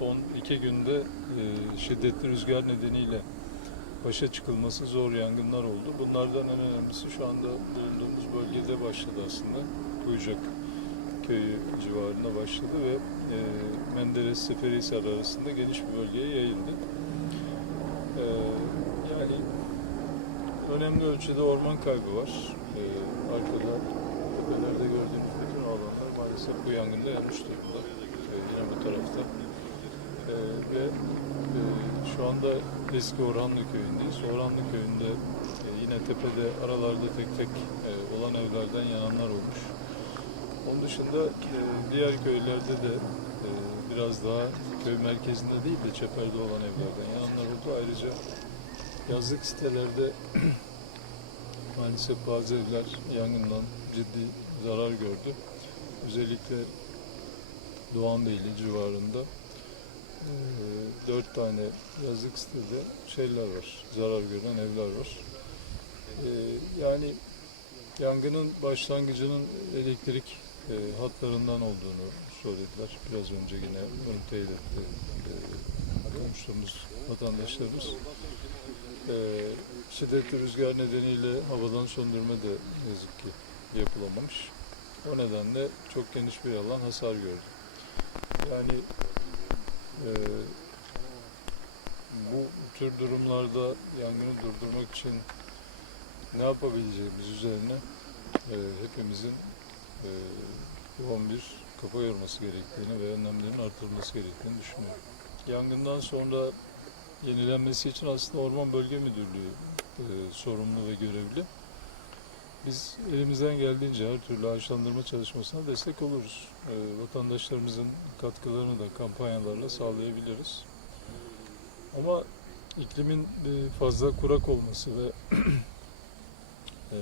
son iki günde e, şiddetli rüzgar nedeniyle başa çıkılması zor yangınlar oldu. Bunlardan en önemlisi şu anda bulunduğumuz bölgede başladı aslında. Kuyucak köyü civarında başladı ve e, Menderes Seferihisar arasında geniş bir bölgeye yayıldı. E, yani önemli ölçüde orman kaybı var. E, arkada tepelerde gördüğünüz bütün alanlar maalesef bu yangında yanmış durumda. E, yine bu tarafta. E, ve e, şu anda eski Orhanlı köyündeyiz. Orhanlı köyünde e, yine tepede aralarda tek tek e, olan evlerden yananlar olmuş. Onun dışında e, diğer köylerde de e, biraz daha köy merkezinde değil de çeperde olan evlerden yananlar oldu. Ayrıca yazlık sitelerde maalesef bazı evler yangından ciddi zarar gördü. Özellikle Doğanbeyli civarında dört tane yazlık sitede şeyler var, zarar gören evler var. E, yani yangının başlangıcının elektrik e, hatlarından olduğunu söylediler. Biraz önce yine teyit etti e, konuştuğumuz vatandaşlarımız. E, şiddetli rüzgar nedeniyle havadan söndürme de yazık ki yapılamamış. O nedenle çok geniş bir alan hasar gördü. Yani e, bu tür durumlarda yangını durdurmak için ne yapabileceğimiz üzerine e, hepimizin e, yoğun bir kafa yorması gerektiğini ve önlemlerin artırılması gerektiğini düşünüyorum. Yangından sonra yenilenmesi için aslında Orman Bölge Müdürlüğü e, sorumlu ve görevli. Biz elimizden geldiğince her türlü ağaçlandırma çalışmasına destek oluruz. E, vatandaşlarımızın katkılarını da kampanyalarla sağlayabiliriz. Ama iklimin e, fazla kurak olması ve e,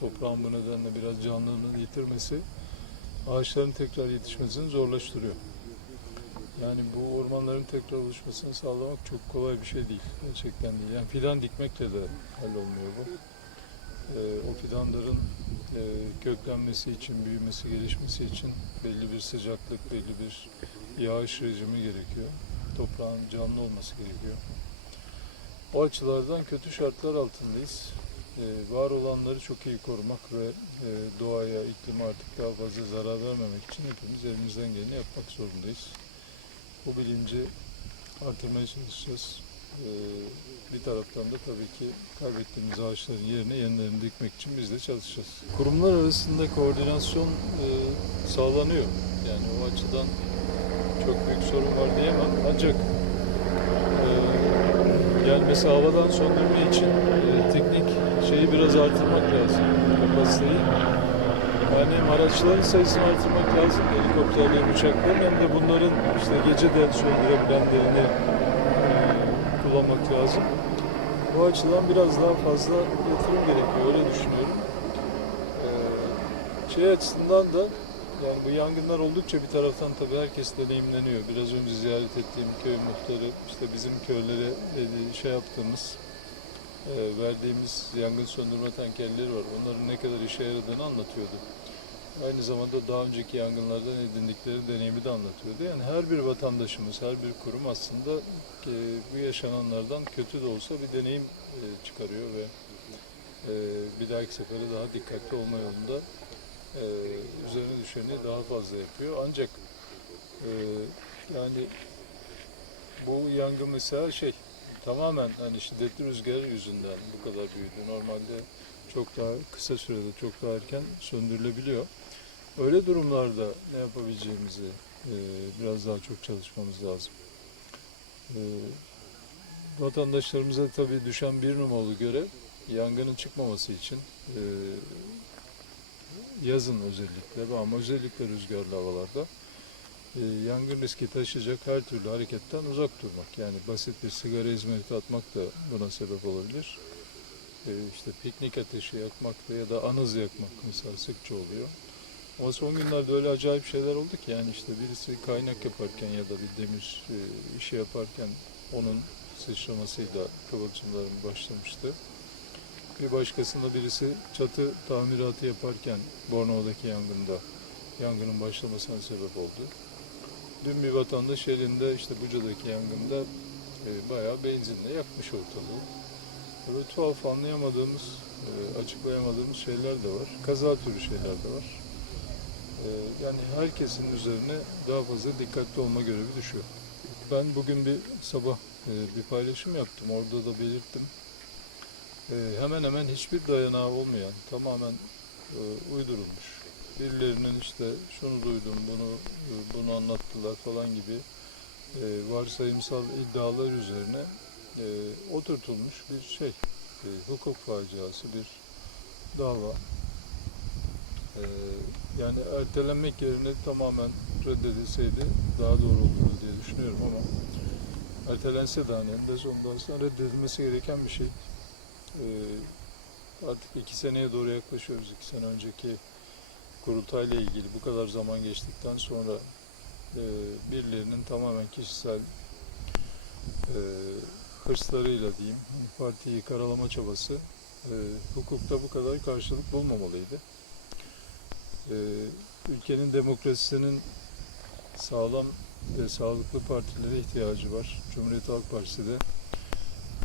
toprağın bu nedenle biraz canlılığını yitirmesi ağaçların tekrar yetişmesini zorlaştırıyor. Yani bu ormanların tekrar oluşmasını sağlamak çok kolay bir şey değil. Gerçekten değil. Yani fidan dikmekle de hallolmuyor bu. Ee, o fidanların e, köklenmesi için, büyümesi, gelişmesi için belli bir sıcaklık, belli bir yağış rejimi gerekiyor. Toprağın canlı olması gerekiyor. O açılardan kötü şartlar altındayız. Ee, var olanları çok iyi korumak ve e, doğaya, iklime artık daha fazla zarar vermemek için hepimiz elimizden geleni yapmak zorundayız. Bu bilinci artırmaya çalışacağız. Ee, bir taraftan da tabii ki kaybettiğimiz ağaçların yerine yenilerini dikmek için biz de çalışacağız. Kurumlar arasında koordinasyon e, sağlanıyor. Yani o açıdan çok büyük sorun var diyemem. Ancak e, mesela havadan söndürme için e, teknik şeyi biraz artırmak lazım. Kapasiteyi. Yani hem araçların sayısını artırmak lazım. Helikopterlerin, uçakların hem de bunların işte geceden söndürebilenlerini e, kullanmak lazım. Bu açıdan biraz daha fazla yatırım gerekiyor. Öyle düşünüyorum. Ee, şey açısından da yani bu yangınlar oldukça bir taraftan tabii herkes deneyimleniyor. Biraz önce ziyaret ettiğim köy muhtarı, işte bizim köylere şey yaptığımız, e, verdiğimiz yangın söndürme tankerleri var. Onların ne kadar işe yaradığını anlatıyordu. Aynı zamanda daha önceki yangınlardan edindikleri deneyimi de anlatıyordu. Yani her bir vatandaşımız, her bir kurum aslında e, bu yaşananlardan kötü de olsa bir deneyim e, çıkarıyor ve e, bir dahaki sefere daha dikkatli olma yolunda e, üzerine düşeni daha fazla yapıyor. Ancak e, yani bu yangın mesela şey tamamen hani şiddetli rüzgar yüzünden bu kadar büyüdü. Normalde çok daha kısa sürede çok daha erken söndürülebiliyor. Öyle durumlarda ne yapabileceğimizi e, biraz daha çok çalışmamız lazım. E, vatandaşlarımıza tabii düşen bir numaralı görev yangının çıkmaması için e, yazın özellikle ama özellikle rüzgarlı havalarda e, yangın riski taşıyacak her türlü hareketten uzak durmak. Yani basit bir sigara izmariti atmak da buna sebep olabilir. E, işte piknik ateşi yakmak da ya da anız yakmak mesela sıkça oluyor. Ama son günlerde öyle acayip şeyler oldu ki yani işte birisi kaynak yaparken ya da bir demir e, işi yaparken onun sıçramasıyla kıvılcımların başlamıştı. Bir başkasında birisi çatı tamiratı yaparken Bornova'daki yangında yangının başlamasına sebep oldu. dün bir vatandaş elinde işte Buca'daki yangında e, bayağı benzinle yakmış ortalığı. Böyle tuhaf anlayamadığımız, e, açıklayamadığımız şeyler de var. Kaza türü şeyler de var. E, yani herkesin üzerine daha fazla dikkatli olma görevi düşüyor. Ben bugün bir sabah e, bir paylaşım yaptım. Orada da belirttim. E, hemen hemen hiçbir dayanağı olmayan, tamamen e, uydurulmuş. Birilerinin işte şunu duydum, bunu e, bunu anlattılar falan gibi varsayımsal iddialar üzerine oturtulmuş bir şey. Hukuk faciası, bir dava. E, yani ertelenmek yerine tamamen reddedilseydi daha doğru olurdu diye düşünüyorum ama ertelense de hani eninde sonunda aslında reddedilmesi gereken bir şey. E, artık iki seneye doğru yaklaşıyoruz. İki sene önceki kurultayla ilgili bu kadar zaman geçtikten sonra e, birilerinin tamamen kişisel e, hırslarıyla diyeyim partiyi karalama çabası e, hukukta bu kadar karşılık bulmamalıydı. E, ülkenin demokrasisinin sağlam ve sağlıklı partilere ihtiyacı var. Cumhuriyet Halk Partisi de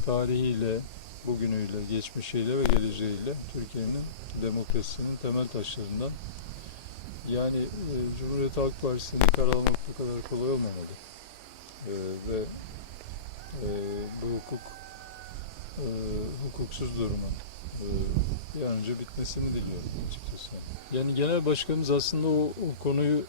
tarihiyle, bugünüyle, geçmişiyle ve geleceğiyle Türkiye'nin demokrasisinin temel taşlarından. Yani e, Cumhuriyet Halk Partisi'ni karalamak bu kadar kolay olmamalı. E, ve e, bu hukuk e, hukuksuz durumun bir an önce bitmesini diliyorum açıkçası. Yani genel başkanımız aslında o, o konuyu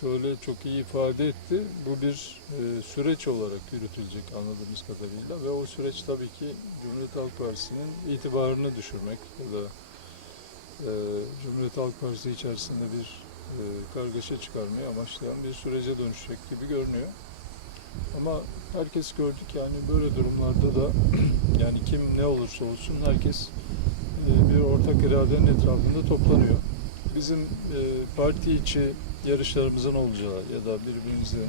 şöyle çok iyi ifade etti. Bu bir e, süreç olarak yürütülecek anladığımız kadarıyla ve o süreç tabii ki Cumhuriyet Halk Partisi'nin itibarını düşürmek ya da e, Cumhuriyet Halk Partisi içerisinde bir e, kargaşa çıkarmayı amaçlayan bir sürece dönüşecek gibi görünüyor. Ama herkes gördük yani böyle durumlarda da yani kim ne olursa olsun herkes e, bir ortak iradenin etrafında toplanıyor. Bizim e, parti içi yarışlarımızın olacağı ya da birbirimize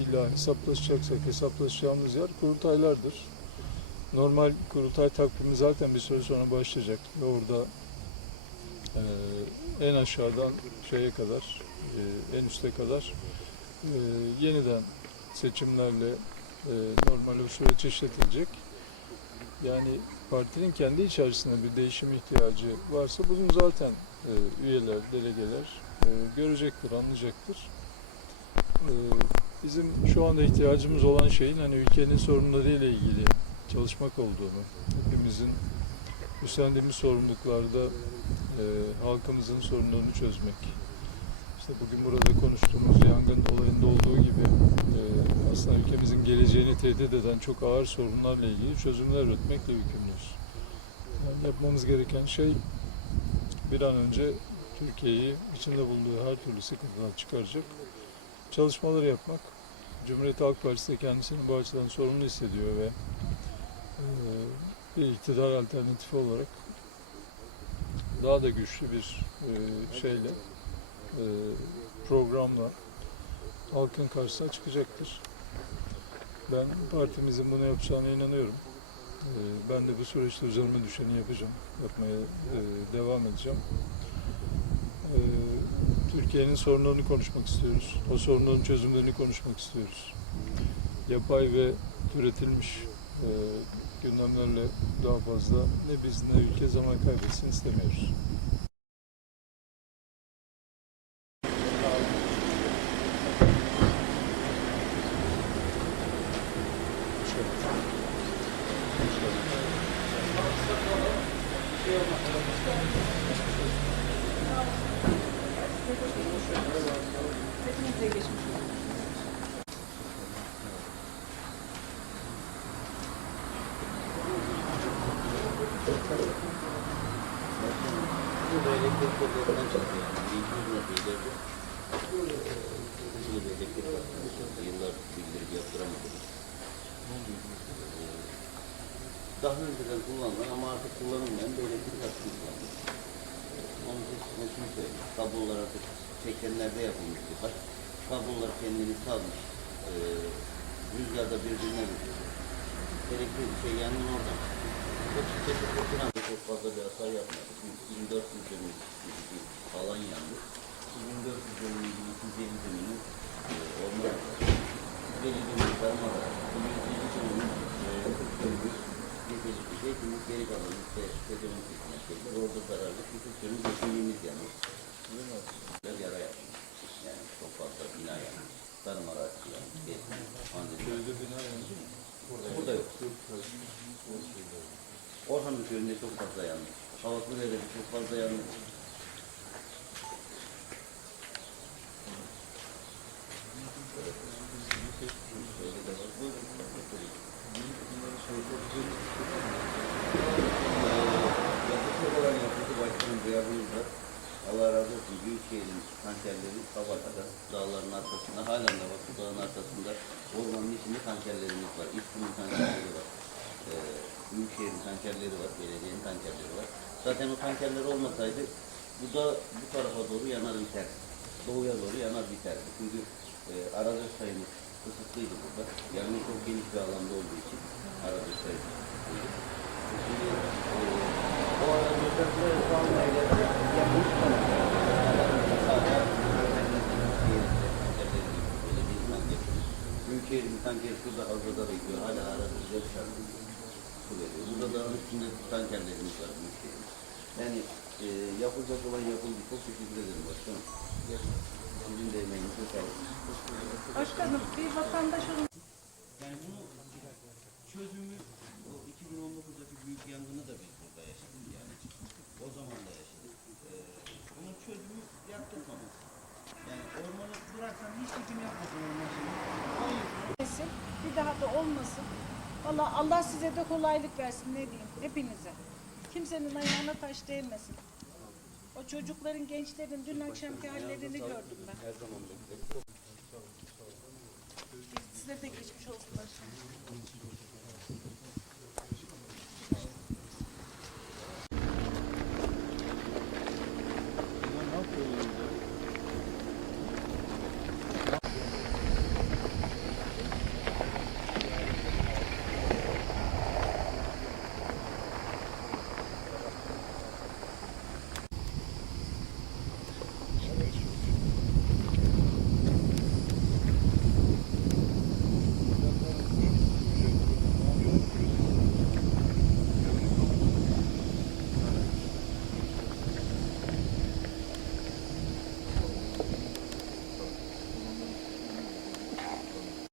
illa hesaplaşacaksak hesaplaşacağımız yer kurultaylardır. Normal kurultay takvimi zaten bir süre sonra başlayacak ve orada e, en aşağıdan şeye kadar, en üste kadar yeniden seçimlerle e, normal bir süreç işletilecek. Yani partinin kendi içerisinde bir değişim ihtiyacı varsa bunu zaten e, üyeler, delegeler e, görecektir, anlayacaktır. E, bizim şu anda ihtiyacımız olan şeyin hani ülkenin sorunlarıyla ilgili çalışmak olduğunu, hepimizin üstlendiğimiz sorumluluklarda e, halkımızın sorunlarını çözmek. İşte bugün burada konuştuğumuz tehdit eden çok ağır sorunlarla ilgili çözümler üretmekle yükümlüyüz. Yani yapmamız gereken şey bir an önce Türkiye'yi içinde bulunduğu her türlü sıkıntıdan çıkaracak çalışmaları yapmak. Cumhuriyet Halk Partisi de kendisini bu açıdan sorumlu hissediyor ve e, bir iktidar alternatifi olarak daha da güçlü bir e, şeyle e, programla halkın karşısına çıkacaktır. Ben partimizin bunu yapacağına inanıyorum. E, ben de bu süreçte üzerime düşeni yapacağım. Yapmaya e, devam edeceğim. E, Türkiye'nin sorunlarını konuşmak istiyoruz. O sorunların çözümlerini konuşmak istiyoruz. Yapay ve türetilmiş e, gündemlerle daha fazla ne biz ne ülke zaman kaybetsin istemiyoruz. Burada elektrik kollarından çıktı yani. 700 metre ileride. Hızlı bir elektrik patlaması oldu. Yıllar bildirip yaptıramadık. Ee, Daha önceden kullanılan ama artık kullanılmayan bir elektrik hattımız var. Onun için şunu söyleyeyim. Kablolar artık 80'lerde yapılmış bir hat. Kablolar kendini salmış. Ee, rüzgarda birbirine vuruyor. Elektrik şey yangın oradan. Çok çeşitli fırtına çok fazla bir hasar yapmadı. Çünkü 2400 dönümlük bir alan yandı. 2400 dönümlük 250 dönümün orman belirli miktarı var. Bugün ikinci sorunun kömür, yeterli zeytinlik geri kalanı işte petrolün hizmetleri. Orada zararlı. Küçük sürüm zeytinliğimiz yanıyor. Yara yapmış. Yani çok fazla bina yanmış. Tarım arazisi yanmış. Zeytinlik, pandemi. Köyde bina yandı mı? Burada yok. Orhanlı köyünde çok fazla yanmış. Havaklıdere'de çok fazla yanmış. Şöyle de var. Buyurun. Yaklaşık olan yapısı başkanım duyarlıyızda. Allah razı olsun. Büyükşehir'in kanserleri sabah kadar dağların arkasında, halen de bak bu dağın arkasında ormanın içinde var. İstim'in kanserleri var. Ee, Büyükşehir'in kanserleri var, belediyenin kanserleri var. Zaten o kanserler olmasaydı bu da bu tarafa doğru yanar biter. Doğuya doğru yanar biter. Çünkü e, arazı sayımız kısıtlıydı burada. Yani çok geniş bir alanda olduğu için arazı sayımız kısıtlıydı. Şimdi e, o arazıda buraya kalmayla yanlış. Büyükşehir'in havzada bekliyor. Hala arada bize dışarıda. Burada dağın üstünde tankerlerimiz var. Yani e, yapılacak olan yapıldı. Çok teşekkür ederim başkanım. Sizin de emeğinize sağlık. Başkanım bir vatandaş olarak Yani bunu çözümü o 2019'daki büyük yangını da biz burada yaşadık yani. O zaman da yaşadık. Ee, bunun çözümü yaptırmamız. Yani ormanı bıraksan hiç dikim yapmasın orman şimdi. Bir daha da olmasın. Valla Allah size de kolaylık versin ne diyeyim hepinize. Kimsenin ayağına taş değmesin. O çocukların, gençlerin dün akşamki hallerini gördüm ben. her zaman beklerim. Size de geçmiş olsun başkanım.